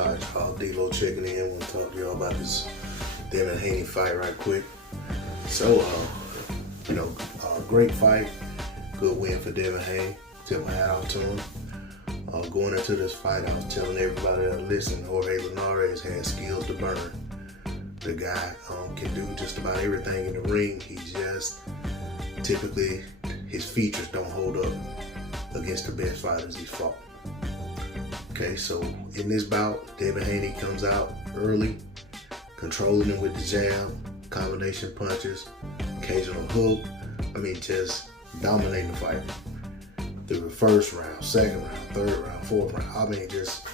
Alright, y'all, D-Lo checking in. I want to talk to y'all about this Devin Haney fight right quick. So, great fight. Good win for Devin Haney. Tip my hat off to him. Going into this fight, I was telling everybody that listened, Jorge Linares has skills to burn. The guy can do just about everything in the ring. He just, typically, his features don't hold up against the best fighters he's fought. Okay, so in this bout, Devin Haney comes out early, controlling him with the jab, combination punches, occasional hook. Just dominating the fight. Through the first round, second round, third round, fourth round. Just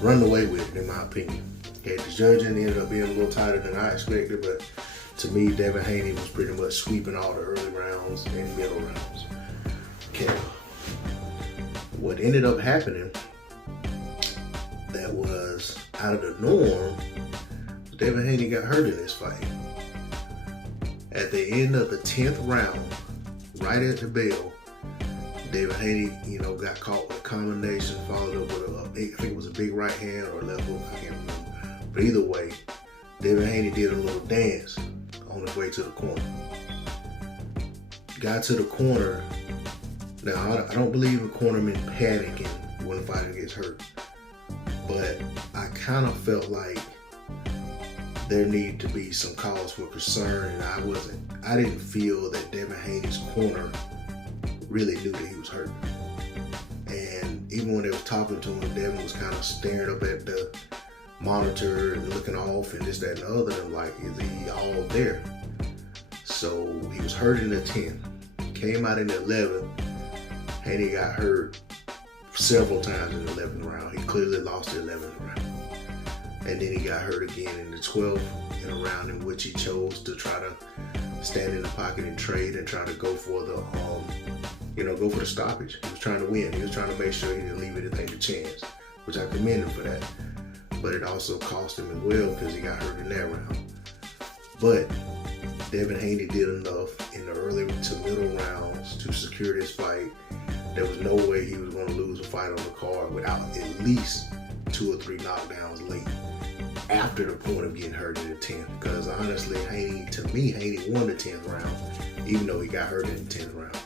run away with it, in my opinion. Okay, the judging ended up being a little tighter than I expected, but to me, Devin Haney was pretty much sweeping all the early rounds and middle rounds. Okay, what ended up happening that was out of the norm, Devin Haney got hurt in this fight. At the end of the 10th round, right at the bell, Devin Haney, got caught with a combination, followed up with I think it was a big right hand or left hook, I can't remember. But either way, Devin Haney did a little dance on his way to the corner. Got to the corner. Now, I don't believe in cornermen panicking when a fighter gets hurt, but I kind of felt like there needed to be some cause for concern, and I didn't feel that Devin Haney's corner really knew that he was hurt. And even when they was talking to him, Devin was kind of staring up at the monitor and looking off and this, that, and the other, and like, is he all there? So he was hurt in the 10th, came out in the 11th. Haney got hurt several times in the 11th round. He clearly lost the 11th round. And then he got hurt again in the 12th, in a round in which he chose to try to stand in the pocket and trade and try to go for the go for the stoppage. He was trying to win. He was trying to make sure he didn't leave anything to chance, which I commend him for that. But it also cost him as well because he got hurt in that round. But Devin Haney did enough in the early to middle rounds to secure this fight. There was no way he was going to lose a fight on the card without at least 2 or 3 knockdowns late after the point of getting hurt in the 10th. Because honestly, Haney won the 10th round, even though he got hurt in the 10th round.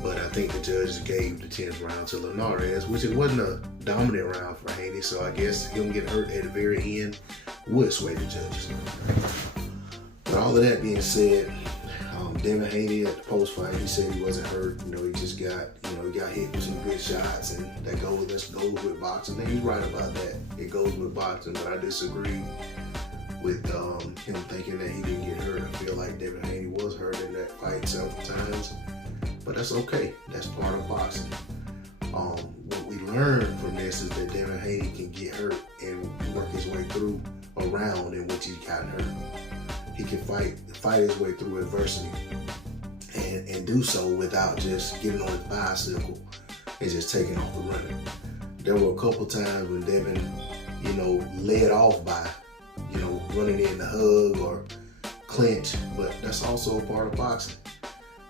But I think the judges gave the 10th round to Linares, which it wasn't a dominant round for Haney, so I guess him getting hurt at the very end would sway the judges. But all of that being said, Devin Haney at the post-fight, he said he wasn't hurt. He just got, he got hit with some good shots, and that goes with boxing. And he's right about that. It goes with boxing, but I disagree with him thinking that he didn't get hurt. I feel like Devin Haney was hurt in that fight several times, but that's okay. That's part of boxing. What we learned from this is that Devin Haney can get hurt and work his way through a round in which he's gotten hurt. He can fight his way through adversity and do so without just getting on his bicycle and just taking off the running. There were a couple times when Devin, led off by, running in the hug or clinch, but that's also a part of boxing.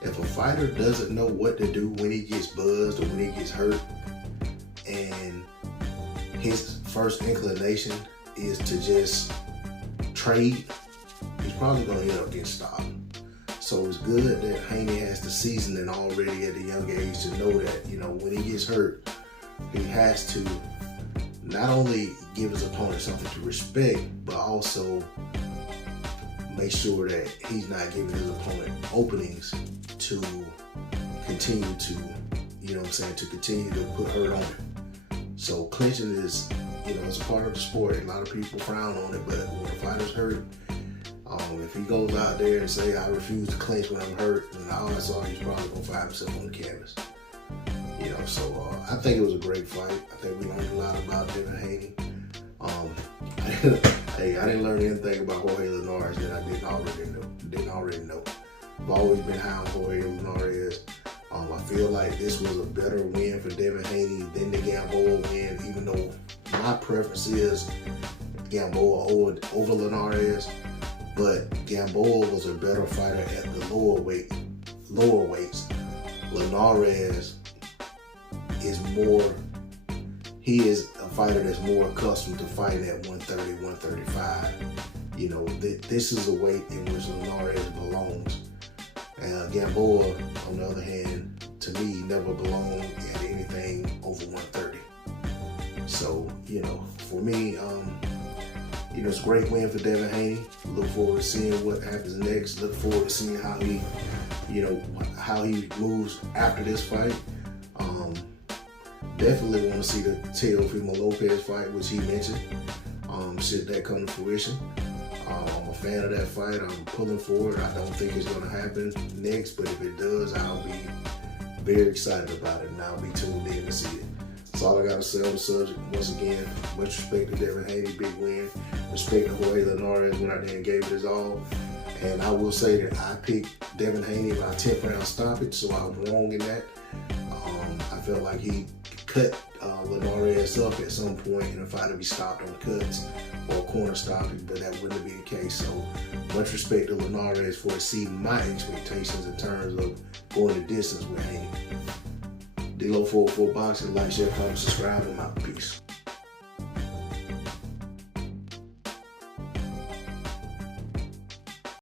If a fighter doesn't know what to do when he gets buzzed or when he gets hurt, and his first inclination is to just trade, he's probably going to end up getting stopped. So it's good that Haney has the seasoning already at a young age to know that, when he gets hurt, he has to not only give his opponent something to respect, but also make sure that he's not giving his opponent openings to continue to, to continue to put hurt on him. So clinching is, it's a part of the sport. A lot of people frown on it, but when a fighter's hurt, if he goes out there and say, I refuse to clinch when I'm hurt, then all I saw, he's probably going to find himself on the canvas. So I think it was a great fight. I think we learned a lot about Devin Haney. I didn't learn anything about Jorge Linares that I didn't already know. I've always been high on Jorge Linares. I feel like this was a better win for Devin Haney than the Gamboa win, even though my preference is Gamboa over Linares. But Gamboa was a better fighter at the lower weights. Linares is more, he is a fighter that's more accustomed to fighting at 130, 135. You know, this is a weight in which Linares belongs. Gamboa, on the other hand, to me, never belonged at anything over 130. So, you know, for me, you know, it's a great win for Devin Haney. Look forward to seeing what happens next. Look forward to seeing how he, you know, how he moves after this fight. Definitely want to see the Teofimo Lopez fight, which he mentioned. Should that come to fruition. I'm a fan of that fight. I'm pulling for it. I don't think it's going to happen next, but if it does, I'll be very excited about it, and I'll be tuned in to see it. That's all I got to say on the subject. Once again, much respect to Devin Haney, big win. Respect to Jorge Linares, went out there and gave it his all. And I will say that I picked Devin Haney by 10th round stoppage, so I was wrong in that. I felt like he cut Linares up at some point in the fight if he stopped on cuts or corner stopping, but that wouldn't be the case. So much respect to Linares for exceeding my expectations in terms of going the distance with Haney. D-Lo 404 Boxing, like, share, comment, subscribe, and my peace.